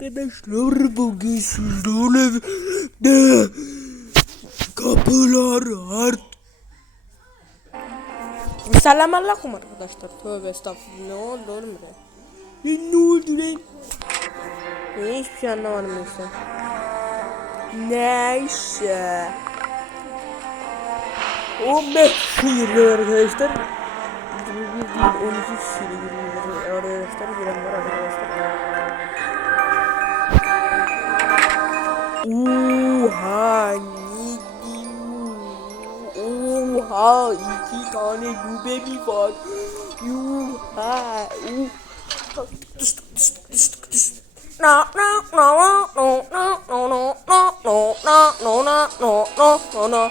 Arkadaşlar bugün sizlerle de kapılar art. Selamünaleyküm arkadaşlar. Tövbe estağfurullah. Ne oldu oğlum be? Ne, ne oldu lan? Ben hiçbir şey anlamadım işte. Neyse. 15 şiirler arkadaşlar. Bir değil 12 şiirler arkadaşlar. Bilenler arkadaşlar. Oha ne? Oha iki tane gübemi var. Yuha. uh. No no no no no no no no no no no no no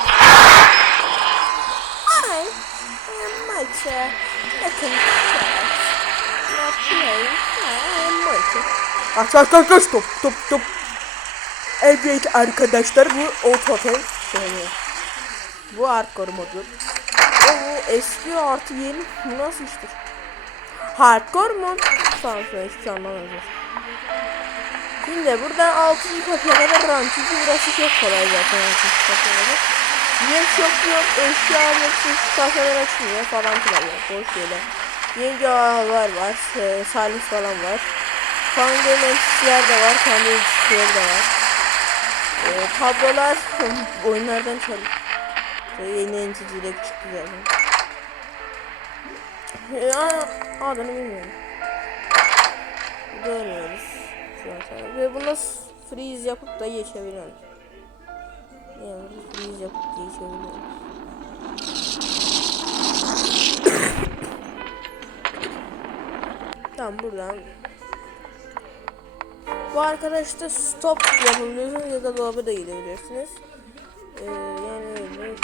Not play. I am Maite. Kaç kaç kaç top top top. Evet arkadaşlar bu o totem şey. Bu hardcore modu. O bu eski artı yeni bu nasıl iştir? Hardcore mod falan sonra hiçbir şey. Şimdi buradan 6. kapıya kadar run burası çok kolay zaten 6. kapıya kadar. Yer çok yok, eşya yoksa kasalar açmıyor falan filan yok. Boş yere. Yeni ağlar var, e, Salih falan var. Kanka mentisler de var, kendi ilişkileri de var. E, tablolar oyunlardan çalıyor. Yeni enticilik çıktı zaten. E, adını bilmiyorum. Görmüyoruz zaten. Ve bunu freeze yapıp da geçebiliyoruz. Yani freeze yapıp geçebiliyoruz. tamam buradan bu arkadaşta stop yapabiliyorsunuz ya da dolaba da gidebilirsiniz. Ee, yani öyle.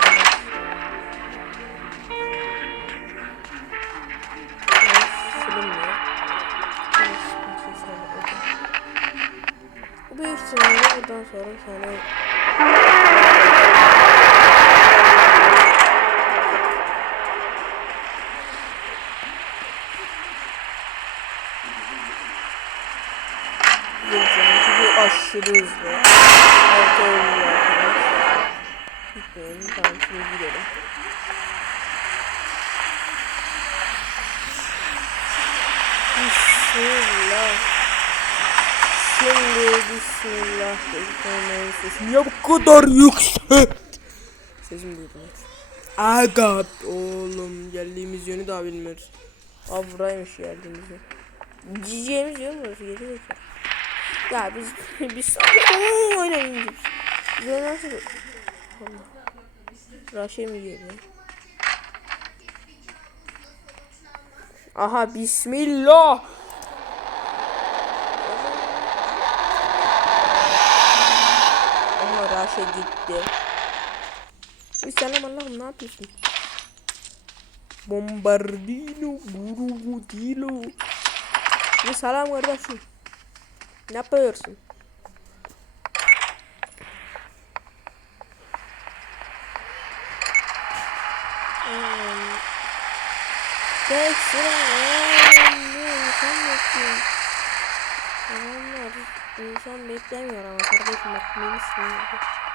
Bu büyük ihtimalle buradan sonra sana Göreceğiniz gibi aşırı hızlı. Şimdi bismillah dedim. Sesim ya bu kadar yüksek. Sesim duydunuz. Aga oğlum geldiğimiz yönü daha bilmiyoruz. Abi buraymış geldiğimiz yer. Gideceğimiz yön burası geri zekalı. Ya biz biz sabah oynayınca. Bize nasıl. Raşe mi geliyor? Aha bismillah. Raşe gitti. Selam Allah'ım ne yapıyorsun? Bombardino, Burugutilo. Bir selam kardeşim. Ne yapıyorsun? Hmm. Tek sıra insan bekliyor. Adamlar insan beklemiyor ama kardeşim bak beni sinirli.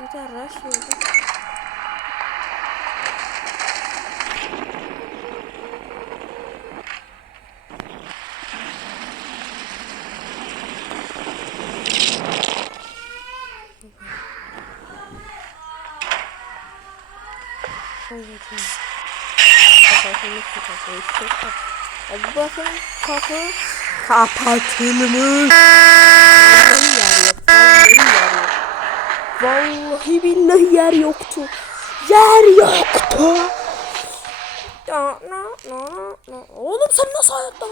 Bir de rush yedik. Kapatılmış kafası işte kap. Abi bakın kapı kapatılmış. Vallahi billahi yer yoktu. Yer yoktu. No, no, no, no. Oğlum sen nasıl hayatta?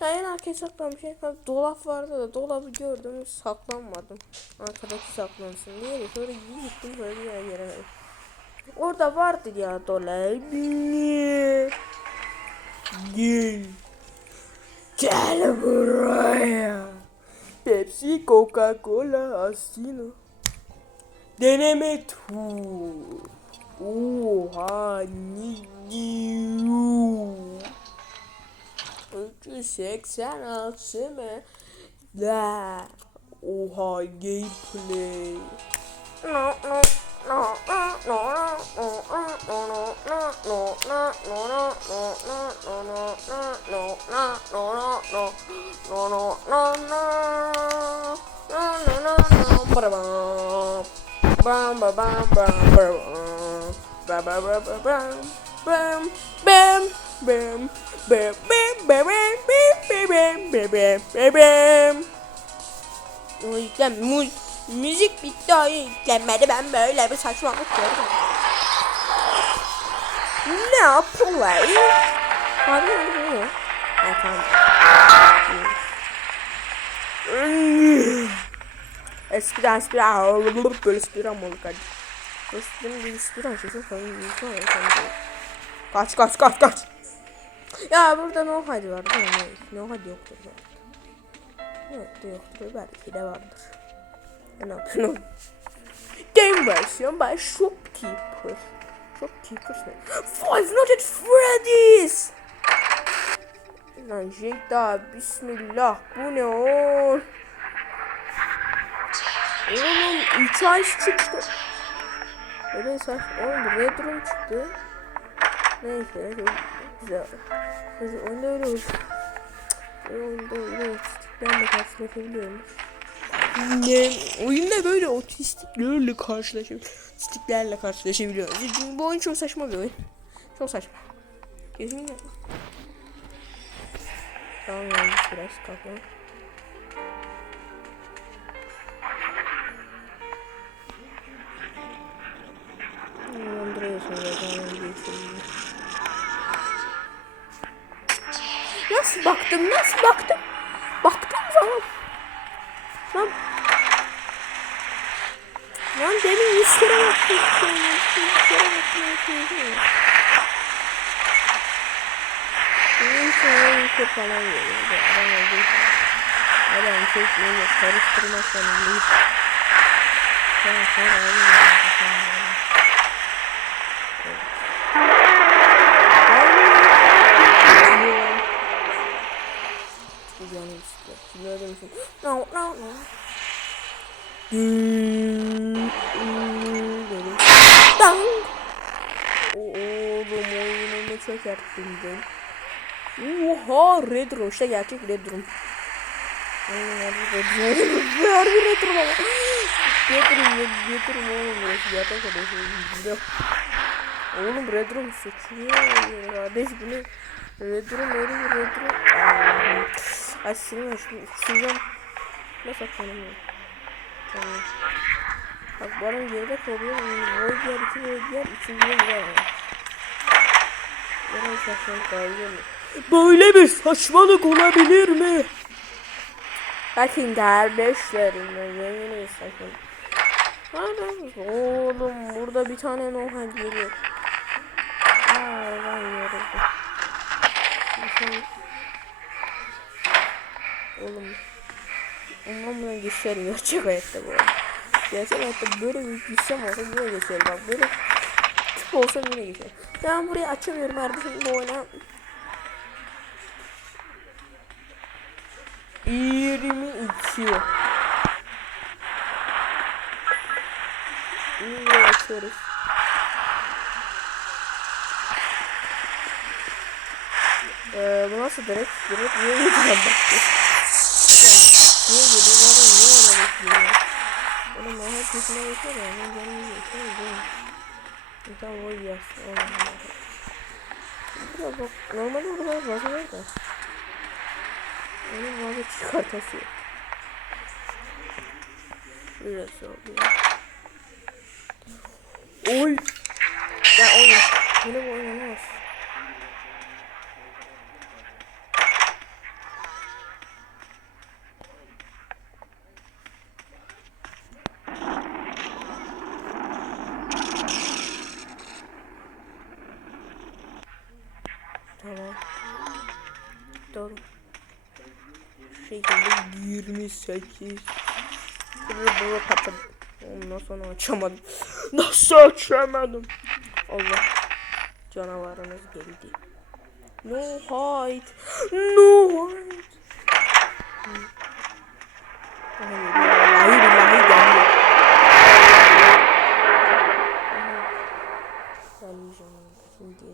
Ya en arkaya saklamış. şey. Dolap vardı da dolabı gördüm saklanmadım. Arkadaki saklansın diye de sonra gittim böyle bir yere gelemedim. Orada vardı ya dolap. Gel. Gel buraya. Pepsi, Coca-Cola, Asino. Deneme tur. Oha ne diyor? 386 mı? Da. Oha gameplay. No Bam ba bam bam bam bam bam bam bam bam bam bam bam bam bam bam bam bam O yüzden mu müzik bitti o yüklenmedi ben böyle bir saçmalık gördüm. Ne yapıyorlar? Abi ne oluyor? Ha tamam. Espira, espira, böyle espira mı olur kardeşim? Espira bir espira sesi falan bir Kaç kaç kaç kaç. Ya burada no hadi var değil mi? No hadi yoktur belki. Yok da yoktur belki de vardır. Ne yapıyorsun? Game versiyon by Shopkeeper. Shopkeeper ne? Five Nights Freddy's! Lan Jada bismillah bu ne o? Oğlum 3 ay çıktı. Öyle saç. Oğlum Red Room çıktı. Neyse öyle güzel. Neyse oyunda öyle olur. Oyunda öyle otistiklerle karşılaşabiliyormuş. Ne? Oyunda böyle otistiklerle karşılaşabiliyoruz. Otistiklerle karşılaşabiliyoruz. Çünkü bu oyun çok saçma bir oyun. Çok saçma. Kesinlikle. Tamam yani biraz kalkalım. Yazanın geçtiğini. Nasıl baktım? Nasıl baktım? Baktım zaman. Lan. Lan demin yüz kere baktım. Yüz kere baktım. Bunun sonra yüz falan geliyor. Adam olduğu. Adam çekmeyle karıştırmaktan değil. Sonra sonra abi. Şimdi öyle misin? No no no. Dang. Oğlum oyunumu çökerttim ben. Oha Redro işte gerçek Redro. Harbi Redro baba. Redro Redro oğlum burası gerçek arkadaşlar. Oğlum Redro suçluyor kardeş bunu. Redro Redro Redro. Ay silmiyor şimdi sileceğim. Nasıl atalım Tamam. Bak bu adam geride kalıyor. Boy diğer iki boy diğer üçüncüye girer. Yarın saçmalık olabilir mi? Böyle bir saçmalık olabilir mi? Bakın kardeşlerimle yeni bir saçmalık. Nerede? Oğlum burada bir tane noha geliyor. Aa ben yoruldum. Bakalım. Oğlum. Ondan buna geçerim gerçek hayatta bu arada. Gerçek hayatta böyle bir gitsem olsa yine geçerim bak böyle tip olsam yine geçerim. Ben burayı açamıyorum kardeşim bu oyuna. 22 İyi açıyoruz. Ee, bu nasıl direkt? Direkt niye gideceğim bak. Niye geliyor? Bana niye öyle bekliyor? Oğlum o hep peşine geçiyor ya. Ben canım geçiyor. Değil? Tamam o yaz. Burada bak. Normalde burada fazla var da. Onun fazla çıkartası. Biraz oluyor. Oy. Ya oğlum. Böyle bu 28. Burada patladı. Ondan sonra açamadım. Nasıl açamadım? Allah. Canavarınız geldi. No hide. No hide. Vallahi billahi. Gelmeyeceğim. Şimdi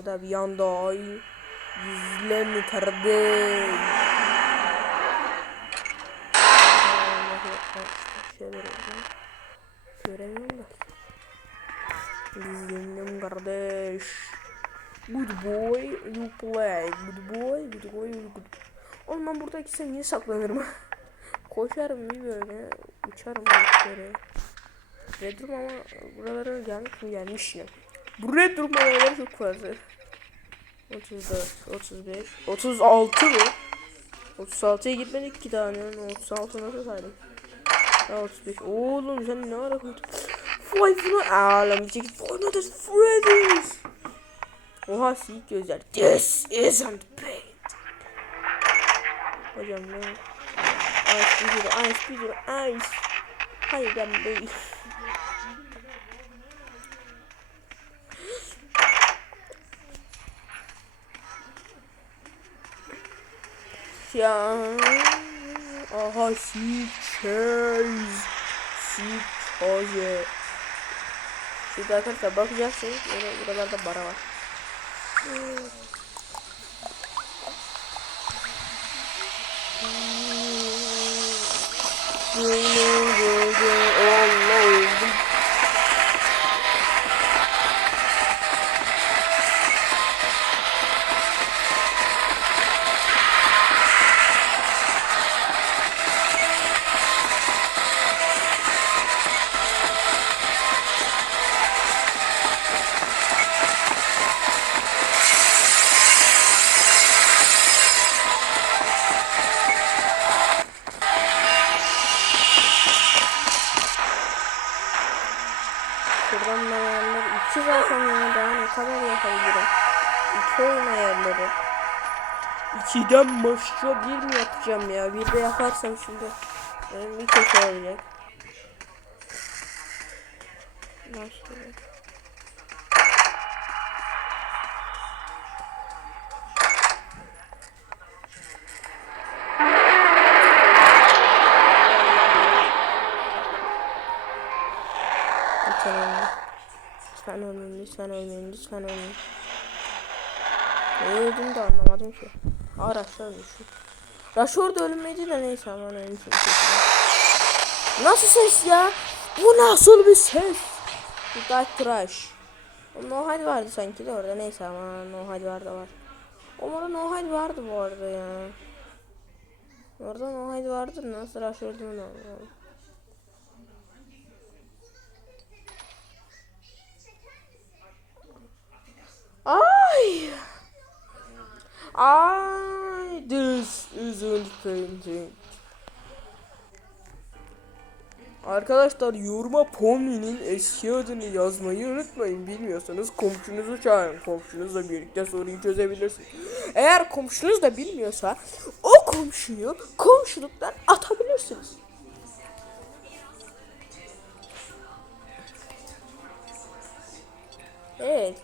o da bir anda ay. Yüzle mi kardeş? Good boy, you play. Good boy, good boy, good Oğlum ben burada gitsem niye saklanırım? Koşarım bir böyle. Uçarım bir yere. Red Room ama buralara gelmiş mi gelmiş ya. Bu Red Room olayları çok fazla. 34, 35, 36 mı? 36'ya gitmedik ki daha ne? 36 nasıl saydım? Ya 35. Oğlum sen ne ara koydun? Five Nights Ağlamayacak. Five Nights at Freddy's. Oha siyik gözler. This isn't paint. Hocam ne? Ice bir ice bir ice. Hayır ben değil. Ya. Aha. Siyik chase. Şimdi arkadaşlar bakacaksınız. Buralarda bara var. Mm-hmm. İkiden başka bir mi yapacağım ya? Bir de yaparsam şimdi benim bir kötü olacak. Başka. Lütfen ölmeyin. Lütfen ölmeyin, lütfen ölmeyin, lütfen ölmeyin. Ne öldüğümü de anlamadım ki. Aa ölmüşüm. Raşor da ölmedi de neyse aman ölmüşüm. Nasıl ses ya? Bu nasıl bir ses? Gayet trash. No hide vardı sanki de orada neyse ama no hide vardı var. Orada no hide vardı bu arada ya. Orada no hide vardı nasıl öldüğünü anlamadım. Ay. Ay. İsn't painting. Arkadaşlar yoruma Pomni'nin eski adını yazmayı unutmayın. Bilmiyorsanız komşunuzu çağırın. Komşunuzla birlikte soruyu çözebilirsiniz. Eğer komşunuz da bilmiyorsa o komşuyu komşuluktan atabilirsiniz.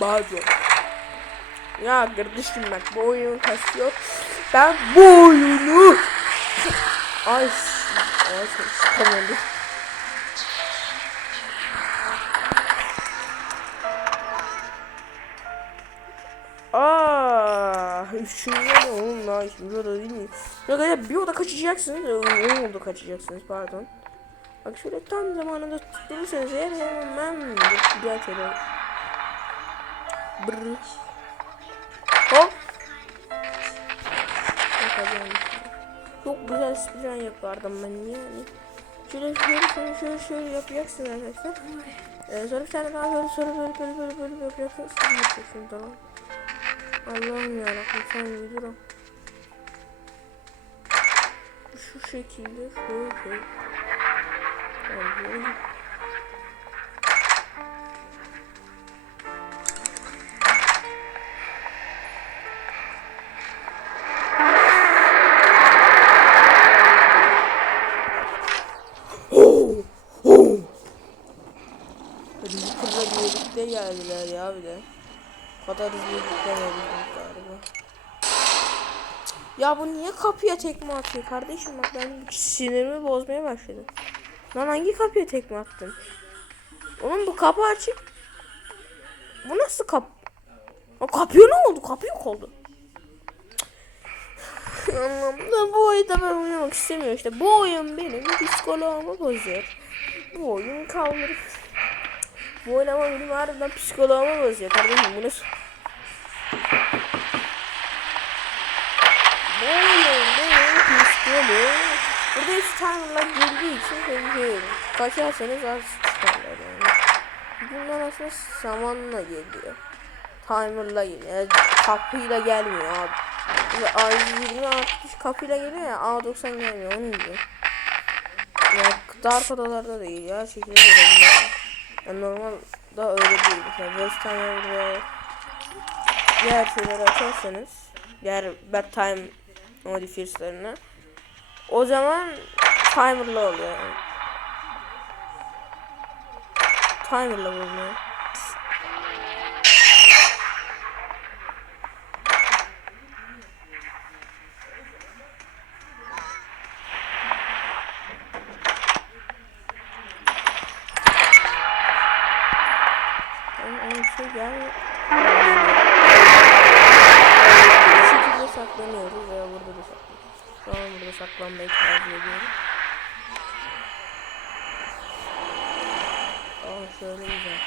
Pardon. Ya kardeşim bak bu oyun kasıyor. Ben bu oyunu Ay Ay sıkamadım. Aa, üçüncü de oğlum daha burada değil mi? Yok ya bir oda kaçacaksınız. On oda kaçacaksınız pardon. Bak şöyle tam zamanında tutturursanız eğer hemen güzel şeyler. Brr. Hop. Çok güzel speedrun yapardım ben yani. Şöyle şöyle şöyle şöyle, şöyle yapacaksın arkadaşlar. Ee, sonra bir tane daha böyle sonra böyle böyle böyle böyle yapacaksın. Sonra yapacaksın tamam. Allah'ım yarabbim sen yürü. Şu şekilde şöyle şöyle. Allah'ım. Geldiler ya bir de. O kadar galiba. Ya bu niye kapıya tekme atıyor kardeşim bak ben sinirimi bozmaya başladı. Lan hangi kapıya tekme attın? Oğlum bu kapı açık. Bu nasıl kap? O kapıya ne oldu? Kapı yok oldu. Anlamda bu oyunda ben oynamak istemiyorum işte. Bu oyun benim psikoloğumu bozuyor. Bu oyun kaldırır. Bu oynama benim harbiden psikoloğumu bozuyor kardeşim. Bu nasıl? Oyun benim psikoloğum. Burada hiç timerlar girdiği için şey kaçarsanız az çıkarlar yani. Bunlar aslında zamanla geliyor. Timerla geliyor. Yani kapıyla gelmiyor abi. Ve A120 60 kapıyla geliyor ya A90 gelmiyor onu diyor. Ya dark odalarda değil ya şekilde görebiliyor. Yani normal da öyle değil. Mesela West Time ve diğer şeyleri açarsanız diğer bedtime modifiers'larını o zaman timer'la oluyor yani. Timer'la bulunuyor. Ama aynı şey gelmiyor. Bu şekilde saklanıyoruz veya burada da saklanıyoruz. Şu an burada saklanmayı tercih ediyorum. Aa şöyle güzel.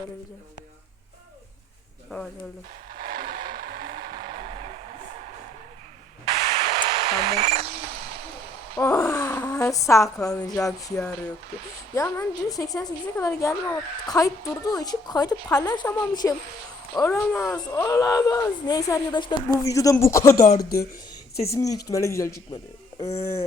Öyle güzel. Evet öldüm. Tamam. Oh, saklanacak yer yoktu. Ya ben dün 88'e kadar geldim ama kayıt durduğu için kaydı paylaşamamışım. Olamaz, olamaz. Neyse arkadaşlar bu videodan bu kadardı. Sesim büyük ihtimalle güzel çıkmadı. Ee,